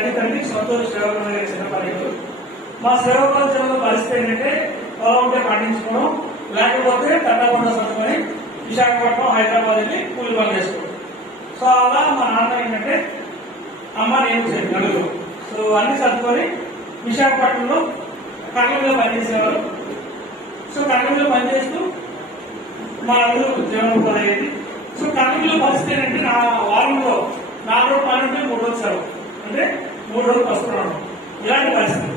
ప్రతి తండ్రి సొంతూరు శ్రీకాకుళం దగ్గర చిన్నపల్లిలు. మా శ్రీకాకుళం జిల్లాలో పరిస్థితి ఏంటంటే పొలం ఉంటే పండించుకోవడం, లేకపోతే తట్టకుండా చదువుకొని విశాఖపట్నం, హైదరాబాద్ వెళ్ళి కూలి పని చేసుకోవడం. సో అలా మా నాన్న ఏంటంటే అమ్మ నేను నలుగురు సో అన్ని చదువుకొని విశాఖపట్నంలో కర్నూలులో పనిచేసేవారు. సో కర్నూలులో పనిచేస్తూ మా నలుగురు జీవనం ఉపాధి అయ్యేది. సో కర్నూలులో పరిస్థితి ఏంటంటే నా వారంలో 4 రోజులు పని ఉంటే 3 రోజులు సెలవు, అంటే 3 రోజులు వస్తున్నాను. ఇలాంటి పరిస్థితి.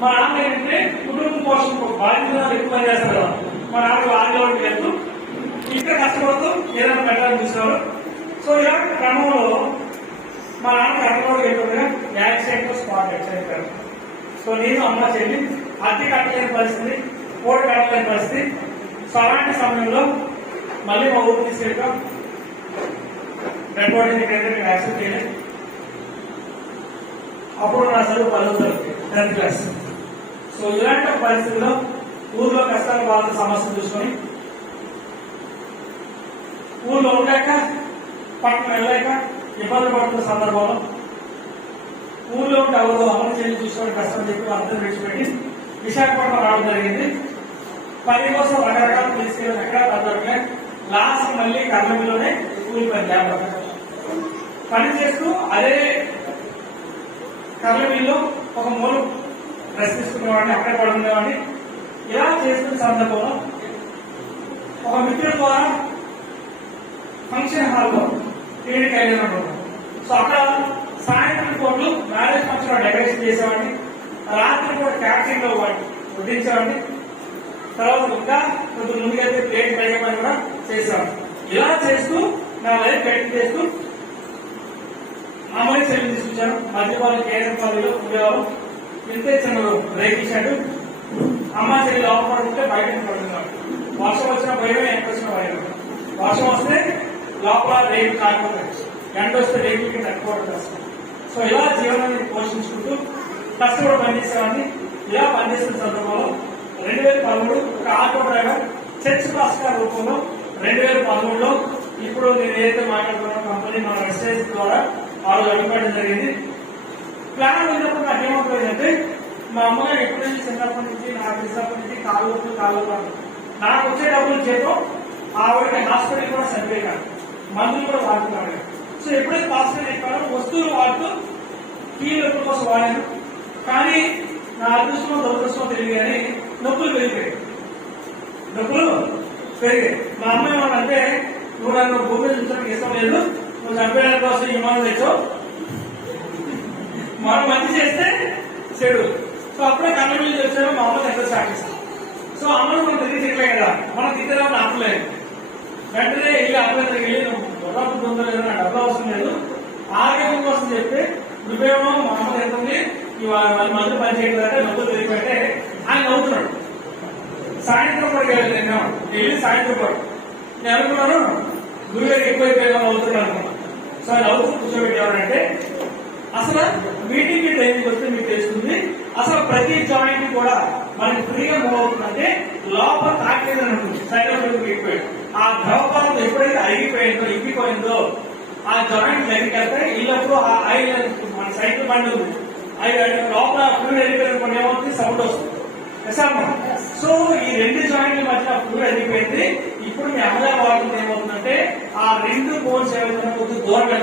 మా నాన్న ఏంటంటే కుటుంబ పోషణ బాధ్యతలు ఎక్కువ పని చేస్తారు కదా, మా నాన్న ఆదిలోకి వెళ్తూ ఇక్కడ కష్టపడుతూ ఏదైనా పెట్టాలని చూసేవారు. సో ఇలాంటి క్రమంలో మా నాన్న కర్నూలు వెళ్ళకుండా యాక్సిడెంట్ స్పాట్ యాక్సిడెంట్. సో నేను అమ్మ చెల్లి అద్దె కట్టలేని పరిస్థితి, కోడి కట్టలేని పరిస్థితి. సో అలాంటి సమయంలో మళ్ళీ మా ఊరు తీసుకెళ్ళాం. డెడ్ బాడీ యాక్సిడెంట్ చేయలేదు. అప్పుడు నా చదువు 10వ తరగతి 10th క్లాస్. సో ఇలాంటి పరిస్థితుల్లో ఊర్లో కష్టాలు బాధ సమస్యలు చూసుకొని ఊర్లో ఉండలేక పట్టణం వెళ్ళలేక ఇబ్బంది పడుతున్న సందర్భంలో ఊర్లో ఉంటే ఎవరు అమలు చేసి చూసుకొని కష్టం చెప్పి అర్థం విడిచిపెట్టి విశాఖపట్నం రావడం జరిగింది. పని కోసం రకరకాల తీసుకెళ్ళి ఎక్కడ పద్ధతిగా లాస్ట్ మళ్ళీ కర్నూలులోనే కూలి పని చేస్తూ అదే కర్నూలులో ఒక మూలు డ్రెస్ తీసుకునేవాడిని, అక్కడే పడుకునేవాడిని. ఇలా చేస్తున్న సందర్భంలో ఒక మిత్రుల ద్వారా ఫంక్షన్ హాల్లో క్లినిక్ అయ్యాను. సో అక్కడ సాయంత్రం పూటలు మ్యారేజ్ ఫంక్షన్ డెకరేషన్ చేసేవాడిని, రాత్రి పూట క్యాటరింగ్ లో వడ్డించేవాడిని. తర్వాత ఇంకా కొంచెం ముందుకైతే ప్లేట్ పని కూడా చేసేవాడిని. ఇలా చేస్తూ నా లైఫ్ బయటకు చేస్తూ అమ్మాయి చెల్లి తీసుకొచ్చాను. మధ్యపాలు కేంద్రపాలిలో ఉండేవారు. ఇంతే చిన్న బ్రేక్ ఇచ్చాడు. అమ్మ చెల్లి లోపల పడుకుంటే బయట పడుతున్నాడు. వర్షం వచ్చిన భయమే, ఎంత వచ్చిన భయం. వర్షం వస్తే లోపల రేపు కాకపోతాయి, ఎండ వస్తే రేపుకి తక్కువ. సో ఇలా జీవనాన్ని పోషించుకుంటూ కష్టపడి పనిచేసేవాడిని. ఇలా పనిచేస్తున్న సందర్భంలో 2013 ఒక ఆటో డ్రైవర్ చర్చ్ పాస్టర్ రూపంలో 2013లో ఇప్పుడు నేను ఏదైతే మాట్లాడుతున్న కంపెనీ మన వెబ్సైట్ ద్వారా ఆ రోజు అడుగుపడడం జరిగింది. ప్లాన్ ఉన్నప్పుడు నాకు ఏమవుతుందంటే మా అమ్మగారు ఎప్పటి నుంచి చిన్నప్పటి నుంచి నాకు చిన్నప్పటి నుంచి కాళ్ళు నాకు వచ్చే డబ్బులు చేతం ఆవిడ హాస్పిటల్ కూడా చనిపోయాను, మందులు కూడా వాడుతున్నాడు. సో ఎప్పుడైతే హాస్పిటల్ చెప్పానో వస్తువులు వాడుతూ కీలు ఎప్పుడు కోసం వాడాను. కానీ నా అదృష్టమో దురదృష్టమో తెలియదు కానీ నొప్పులు పెరిగాయి. మా అమ్మాయి ఏమన్నంటే నువ్వు నన్ను భూమి చూసడానికి ఇష్టం లేదు, నువ్వు చంపేయడం కోసం విమానం తెచ్చావు, మనం మంచి చేస్తే చెడు. సో అప్పుడే కన్నబిల్లు చేశాను. మా అమ్మ ఎంత సాగిస్తాం. సో అమ్మను మనం తిరిగి తిట్టలే కదా, మనం తిట్టడం ఆపలేదు. వెంటనే వెళ్ళి అమ్మాయి దగ్గరికి వెళ్ళి నువ్వు డబ్బు ఉందో లేదో, నాకు డబ్బు అవసరం లేదు, ఆరోగ్యం కోసం చెప్తే నువ్వేమో మా అమ్మ తింటుంది, వాళ్ళ మందు పని చేయలేదంటే నవ్వు తిరిగిపోతే ఆయన నవ్వుతున్నాడు. సాయంత్రం కూడా వెళ్ళి సాయంత్రం కూడా నేను అనుకున్నాను నువ్వే ఎక్కువైపోయినా అవుతున్నాను అనుకున్నాను. సో ఆయన అవుతూ కూర్చోబెట్టేవాడంటే అసలు మీటింగ్ ట్రైనింగ్ వస్తే మీకు తెలుస్తుంది. అసలు ప్రతి జాయింట్ కూడా మనకి ఫ్రీగా మూవ్ అవుతుందంటే లోపల తాకేదని ఉంటుంది. సైకిల్ ఎక్కిపోయాడు. ఆ ద్రవపాలం ఎప్పుడైతే అరిగిపోయిందో ఎక్కిపోయిందో ఆ జాయింట్ దగ్గరికి ఇళ్ళప్పుడు ఆ ఆయిల్ మన సైకిల్ బండి ఉంది, లోపల ఫ్లూయిడ్ వెళ్ళిపోయిన ఏమవుతుంది, సౌండ్ వస్తుంది. సో ఈ 2 జాయింట్ల మధ్య ఫ్లూయిడ్ వెళ్ళిపోయింది. ఇప్పుడు మీ అమ్మగారు వాడుతుంది ఏమవుతుందంటే ఆ 2 బోన్స్ ఏమవుతున్నా కొద్దిగా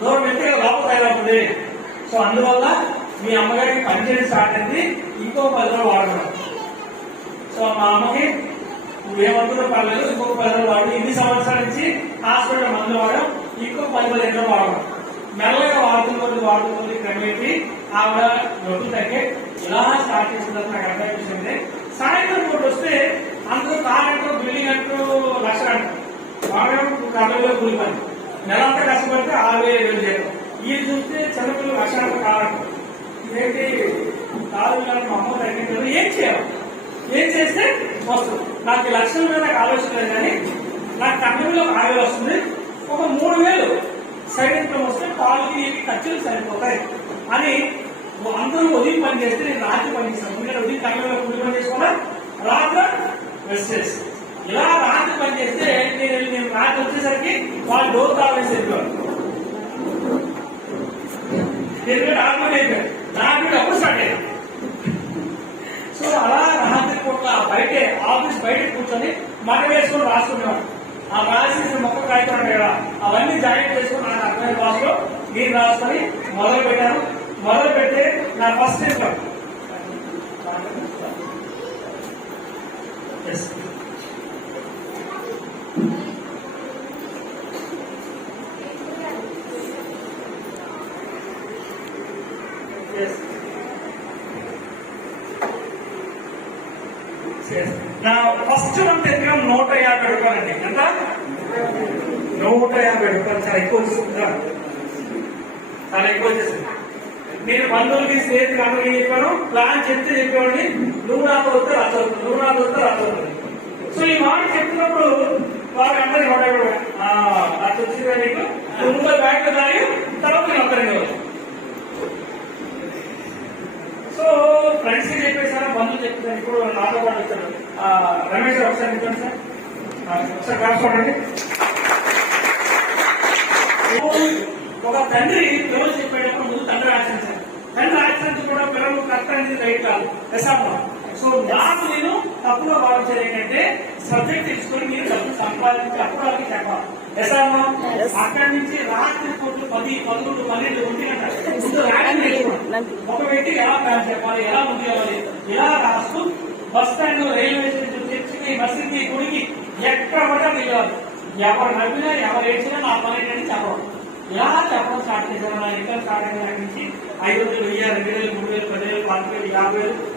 దూరం వెళ్తే లోపల తయారవుతుంది. సో అందువల్ల మీ అమ్మగారికి పనిచేయడం స్టార్ట్ అయింది. ఇంకో 10 రోజులు వాడడం. సో మా అమ్మకి నువ్వేమవుతుందో పర్లేదు, ఇంకొక 10 రోజులు వాడు. ఇన్ని సంవత్సరాల నుంచి హాస్పిటల్ మందులు వాడడం, ఇంకో 10-15 రోజులు వాడడం. మెల్లగా వాడుతుంది క్రమేపీ ఆవిడ నొప్పి తగ్గే ఇలా స్టార్ట్ చేసిన నాకు అర్థమైంది. సాయంత్రం పూట వస్తే అందరూ కారంటూ బిల్డింగ్ అంటూ లక్ష అంటారు, వాడేమో కర్నూలులో కూలి పని నెలంతా కష్టపడితే 6,000 చేయడం. ఇది చూస్తే చిన్నపిల్లలు లక్షణాలు కారంటారు. ఇదేంటి కాదు మా అమ్మ తగ్గించారు, ఏం చేయాలి, ఏం చేస్తే వస్తుంది. నాకు లక్షల మీద నాకు ఆలోచన లేదు కానీ నాకు కర్నూలులో 6,000 వస్తుంది, ఒక 3,000 సైడ్ ఇన్కమ్ వస్తే పాలకి ఖర్చులు సరిపోతాయి అని అందరూ ఉదయం పని చేస్తే నేను రాత్రి పని చేస్తాను. ఎందుకంటే ఉదయం కర్నూలులో కూలి పని చేసుకోవడం, రాత్రి వెస్టేజ్. ఇలా రాత్రి పని చేస్తే నేను రాత్రి వచ్చేసరికి వాళ్ళు డోర్ కావాలని చెప్పేవారు. ఎందుకంటే ఆత్మహత్య అయిపోయారు. నాకు అప్పుడు స్టార్ట్ అయ్యారు. సో అలా రాత్రి పూట బయటే ఆఫీస్ బయట కూర్చొని మగ వేసుకొని రాసుకునేవాడు. ఆ రాసి మొక్క కాయకున్నాడు కదా, అవన్నీ జాయిన్ చేసుకుని నాకు అర్థమైన భాషలో నేను రాసుకొని మొదలు పెట్టాను. మొదలు పెడితే నా ఫస్ట్ ఇన్కమ్ నా ఫస్ట్ మంత్ ఇన్కమ్ 150 రూపాయలండి. ఎంత? 150 రూపాయలు. చాలా ఎక్కువ వస్తుందా? చాలా ఎక్కువ వచ్చేసింది. నేను బంధువులకి స్నేహితులు అందరికీ చెప్పాను, ప్లాన్ చెప్తే చెప్పేవాడిని, నువ్వు నాతో వస్తే రాచవుతుంది, నువ్వు నాతో వస్తే రాచవుతుంది. సో ఈ మాట చెప్తున్నప్పుడు వారు అందరికీ అది వచ్చిందా నీకు, నువ్వు బ్యాంక్ దాని తర్వాత నేను ఒక్కరండి. సో ఫ్రెండ్స్ కి చెప్పేసారా, బంధువులు చెప్పేసాను. ఇప్పుడు నాతో పాటు వచ్చాడు రమేష్ గారు. ఒకసారి చెప్పండి సార్, ఒకసారి రాసుకోండి. ఒక తండ్రి పిల్లలు చెప్పేటప్పుడు ముందు తండ్రి యాక్షన్ సార్. తండ్రి యాక్షన్ కూడా పిల్లలు కరెక్ట్ అనేది రైట్ కాదు. సో నాకు నేను తప్పుగా భావించేది ఏంటంటే సబ్జెక్ట్ తీసుకొని మీరు డబ్బులు సంపాదించి అప్పుడు వాళ్ళకి చెప్పాలి. ఎసామా అక్కడి నుంచి రాత్రి పూట్లు 10, 11, 12, 1 గంట ముందు ఒక వ్యక్తి ఎలా ప్లాన్ చెప్పాలి, ఎలా ముందు వెళ్ళాలి, ఎలా రాస్తూ బస్ స్టాండ్, రైల్వే స్టేషన్, చర్చికి, మసీద్కి, గుడికి ఎక్కడ పడ్డా వెళ్ళాలి. ఎవరు నవ్వినా ఎవరు ఏడ్చినా నా పని ఏంటంటే చెప్పడం. ఇలా చెప్పడం స్టార్ట్ చేశాను. నా ఇన్కమ్ స్టార్ట్ అయిన నుంచి 5,000, 1000, 2,000, 3,000, 10,000, 5,000, 50,000